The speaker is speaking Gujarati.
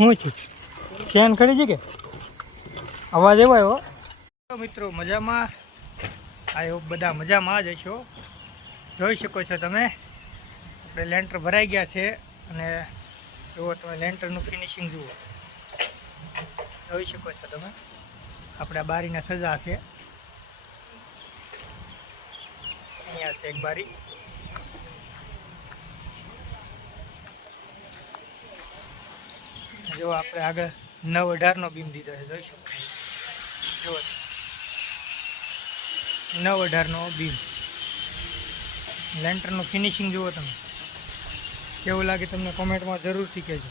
શું છે ચેન ખડી છે કે અવાજ એવો આવ્યો મિત્રો મજામાં આયો બધા મજામાં જ હશો જોઈ શકો છો તમે આપણે લેન્ટર ભરાઈ ગયા છે અને જુઓ તમે લેન્ટરનું ફિનિશિંગ જુઓ જોઈ શકો છો તમે આપણે બારીના સજા છે અહીંયા છે એક બારી જો આપણે આગળ 9-18 નો બીમ દીધો છે જોઈ શકો જો 9-18 નો બીમ લેન્ટરનું ફિનિશિંગ જુઓ તમે કેવું લાગે તમને કોમેન્ટમાં જરૂરથી કહેજો।